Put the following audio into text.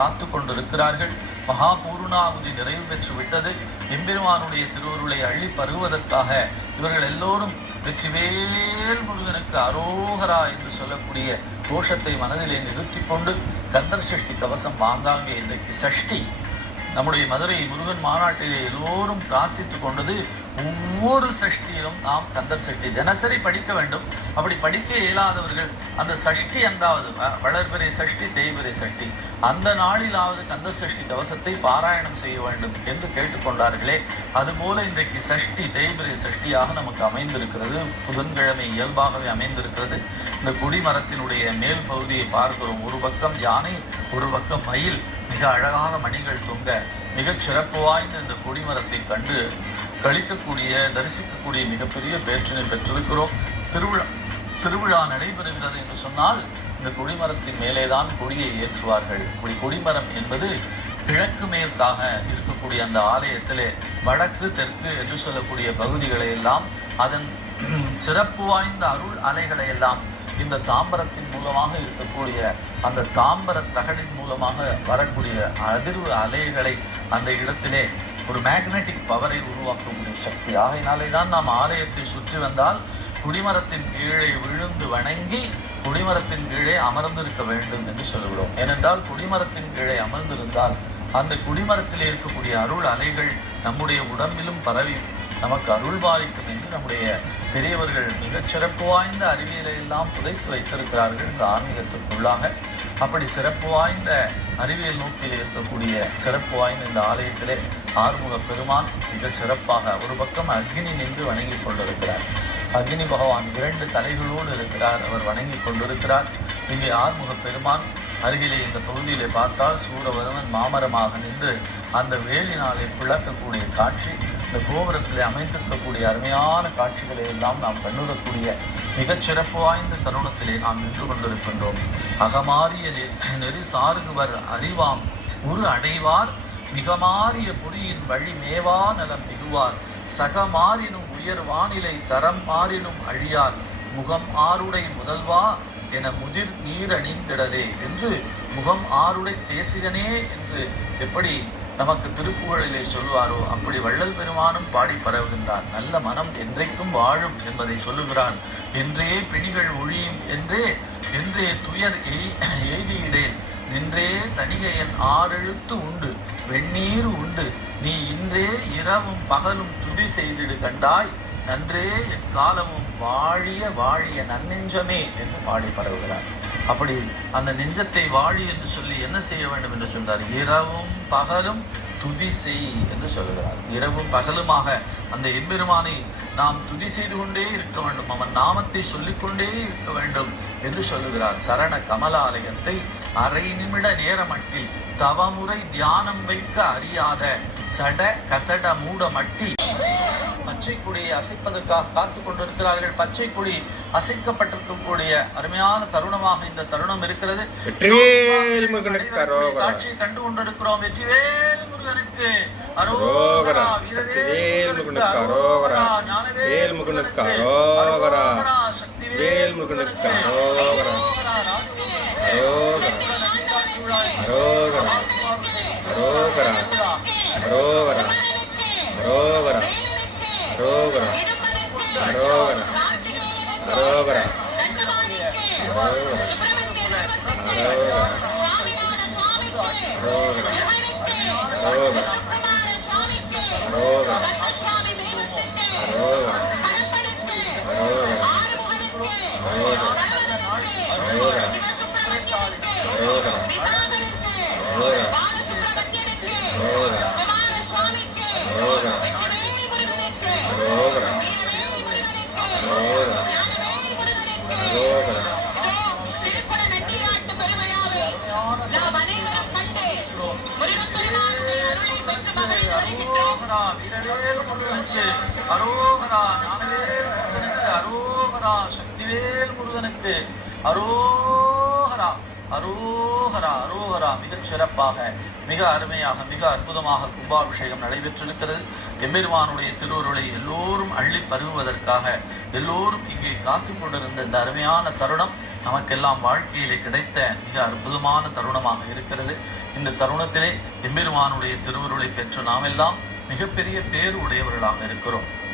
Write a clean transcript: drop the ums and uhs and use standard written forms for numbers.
காத்து கொண்டிருக்கிறார்கள். மகா பூர்ணாகுதி நிறைவு பெற்று விட்டது. எம்பெருமானுடைய திருவருளை அள்ளி பருகுவதற்காக இவர்கள் எல்லோரும் வெற்றிவேல் முருகனுக்கு அரோகரா என்று சொல்லக்கூடிய கோஷத்தை மனதிலே நிறுத்தி கொண்டு கந்தர் சஷ்டி கவசம் வாங்காங்க. இன்றைக்கு சஷ்டி. நம்முடைய மதுரை முருகன் மாநாட்டிலே எல்லோரும் பிரார்த்தித்து கொண்டது, ஒவ்வொரு சஷ்டியிலும் நாம் கந்தர் சஷ்டி தினசரி படிக்க வேண்டும். அப்படி படிக்க இயலாதவர்கள் அந்த சஷ்டி அன்றாவது வளர்பிறை சஷ்டி தேய்பிறை சஷ்டி அந்த நாளிலாவது கந்தர் சஷ்டி கவசத்தை பாராயணம் செய்ய வேண்டும் என்று கேட்டுக்கொண்டார்களே, அதுபோல இன்றைக்கு சஷ்டி தேய்பிறை சஷ்டியாக நமக்கு அமைந்திருக்கிறது. புதன்கிழமை இயல்பாகவே அமைந்திருக்கிறது. இந்த கொடிமரத்தினுடைய மேல் பகுதியை பார்க்கிறோம். ஒரு பக்கம் யானை, ஒரு பக்கம் மயில், மிக அழகாக மணிகள் தொங்க மிகச் சிறப்பு வாய்ந்த இந்த கொடிமரத்தை கண்டு கழிக்கக்கூடிய தரிசிக்கக்கூடிய மிகப்பெரிய பேற்றினை பெற்றிருக்கிறோம். திருவிழா நடைபெறுகிறது என்று சொன்னால் இந்த கொடிமரத்தின் மேலேதான் கொடியை ஏற்றுவார்கள். கொடிமரம் என்பது கிழக்கு மேற்காக இருக்கக்கூடிய அந்த ஆலயத்திலே வடக்கு தெற்கு என்று சொல்லக்கூடிய பகுதிகளை எல்லாம் அதன் சிறப்பு வாய்ந்த அருள் அலைகளை எல்லாம் இந்த தாம்பரத்தின் மூலமாக இருக்கக்கூடிய அந்த தாம்பர தகடின் மூலமாக வரக்கூடிய அதிர்வு அலைகளை அந்த இடத்திலே ஒரு மேக்னெட்டிக் பவரை உருவாக்கக்கூடிய சக்தி. ஆகையினாலே தான் நாம் ஆலயத்தை சுற்றி வந்தால் குடிமரத்தின் கீழே விழுந்து வணங்கி குடிமரத்தின் கீழே அமர்ந்திருக்க வேண்டும் என்று சொல்கிறோம். ஏனென்றால் குடிமரத்தின் கீழே அமர்ந்திருந்தால் அந்த குடிமரத்திலே இருக்கக்கூடிய அருள் அலைகள் நம்முடைய உடம்பிலும் பரவி நமக்கு அருள் பாலிக்கும் என்று நம்முடைய பெரியவர்கள் மிகச் சிறப்பு வாய்ந்த அறிவியலை எல்லாம் புதைத்து வைத்திருக்கிறார்கள் இந்த ஆன்மீகத்திற்குள்ளாக. அப்படி சிறப்பு வாய்ந்த அறிவியல் நோக்கில் இருக்கக்கூடிய சிறப்பு வாய்ந்த இந்த ஆலயத்திலே ஆறுமுக பெருமான் மிக சிறப்பாக ஒரு பக்கம் அக்னி நின்று வணங்கி கொண்டிருக்கிறார். அக்னி பகவான் 2 தலைகளோடு இருக்கிறார். அவர் வணங்கி கொண்டிருக்கிறார். இங்கே ஆறுமுக பெருமான் அருகிலே இந்த பகுதியிலே பார்த்தால் சூரவதவன் மாமரமாக நின்று அந்த வேலினாலே பிளக்கக்கூடிய காட்சி, இந்த கோபுரத்திலே அமைந்திருக்கக்கூடிய அருமையான காட்சிகளை எல்லாம் நாம் கண்ணுறக்கூடிய மிகச் சிறப்பு வாய்ந்த தருணத்திலே நாம் நின்று கொண்டிருக்கின்றோம். அகமாறிய நெறி சார்குவர் அறிவாம் உரு அடைவார், மிக மாறிய பொறியின் வழி மேவா நலம் மிகுவார், சகமாறினும் உயர் வானிலை தரம் மாறினும் அழியார், முகம் ஆருடை முதல்வா என முதிர் நீர் அணிந்திடலே என்று முகம் ஆருடை தேசிகனே என்று எப்படி நமக்கு திருப்புகழிலே சொல்லுவாரோ அப்படி வள்ளல் பெருமானும் பாடி பரவுகின்றார். நல்ல மனம் என்றைக்கும் வாழும் என்பதை சொல்லுகிறான். என்றே பிணிகள் ஒழியும் என்றே துயர் எய்தியிடேன், நின்றே தணிகையன் 6 எழுத்து உண்டு வெந்நீர் உண்டு, நீ இன்றே இரவும் பகலும் துதி செய்திடு கண்டாய், நன்றே எக்காலமும் வாழிய நன்னெஞ்சமே என்று பாடி பரவுகிறார். அப்படி அந்த நெஞ்சத்தை வாழி என்று சொல்லி என்ன செய்ய வேண்டும் என்று சொன்னார்? இரவும் பகலும் துதி செய் என்று சொல்லுகிறார். இரவும் பகலுமாக அந்த எம்பெருமானை நாம் துதி செய்து கொண்டே இருக்க வேண்டும், அவன் நாமத்தை சொல்லிக்கொண்டே இருக்க வேண்டும் என்று சொல்லுகிறார். சரண கமலாலயத்தை அரை நிமிட நேரமட்டில் தவமுறை தியானம் வைக்க அறியாத சட கசட மூட மட்டி பச்சை கொடியை அசைப்பதற்காக காத்து கொண்டிருக்கிறார்கள். பச்சை கொடி அசைக்கப்பட்டிருக்கக்கூடிய அருமையான தருணமாக இந்த தருணம் இருக்கிறது. காட்சியை கண்டு கொண்டிருக்கிறோம். வெற்றிவேல் முருகனுக்கு அரோகரா, வீரவேல் முருகனுக்கு அரோகரா, ஞானவேல் முருகனுக்கு அரோகரா, சக்திவேல் முருகனுக்கு அரோகரா, அரோகரா, அரோகரா, அரோகரா, அரோகரா, அரோகரா, அரோகரா, அரோகரா, அரோகரா, ஞானவேல் முருகனுக்கு அரோகரா, சக்திவேல் முருகனுக்கு அரோகரா. அரோஹரா அரோஹரா அரோஹரா. மிகச் சிறப்பாக, மிக அருமையாக, மிக அற்புதமாக கும்பாபிஷேகம் நடைபெற்றிருக்கிறது. எம்பெருமானுடைய திருவருளை எல்லோரும் அள்ளி பருகுவதற்காக எல்லோரும் இங்கே காத்து கொண்டிருந்த இந்த அருமையான தருணம் நமக்கெல்லாம் வாழ்க்கையிலே கிடைத்த மிக அற்புதமான தருணமாக இருக்கிறது. இந்த தருணத்திலே எம்பெருமானுடைய திருவருளை பெற்று நாமெல்லாம் மிகப்பெரிய பேர் உடையவர்களாக இருக்கிறோம்.